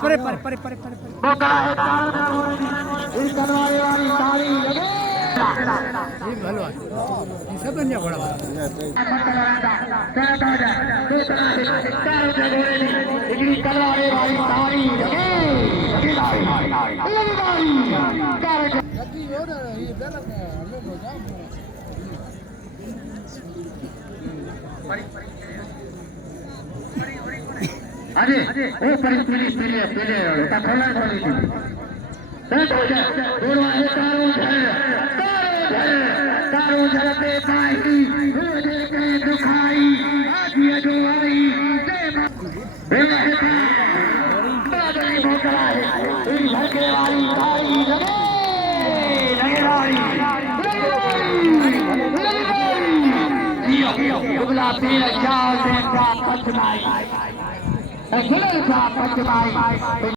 परे परे परे परे अरे वो पीली खोला खोली तारो झलते पाई दुखाई जो आई वाली